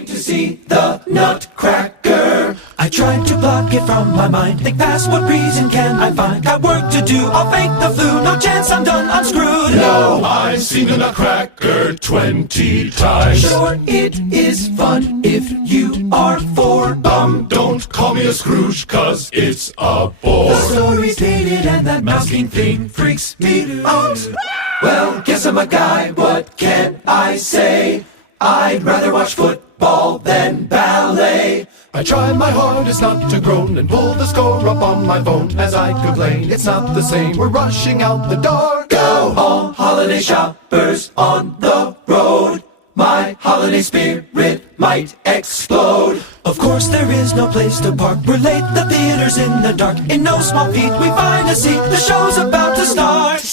Going to see the Nutcracker. I tried to block it from my mind. Think past what reason can I find? Got work to do, I'll fake the flu. No chance, I'm done, I'm screwed. No, I've seen the Nutcracker 20 times. Sure, it is fun if you are for. Don't call me a Scrooge, 'cause it's a bore. The story's dated and that Mouse King thing freaks me out. Well, guess I'm a guy, what can I say? I'd rather watch football than ballet. I try my hardest not to groan and pull the score up on my phone as I complain. It's not the same, we're rushing out the door. Go home, holiday shoppers on the road. My holiday spirit might explode. Of course there is no place to park. We're late, the theater's in the dark. In no small feat we find a seat. The show's about to start.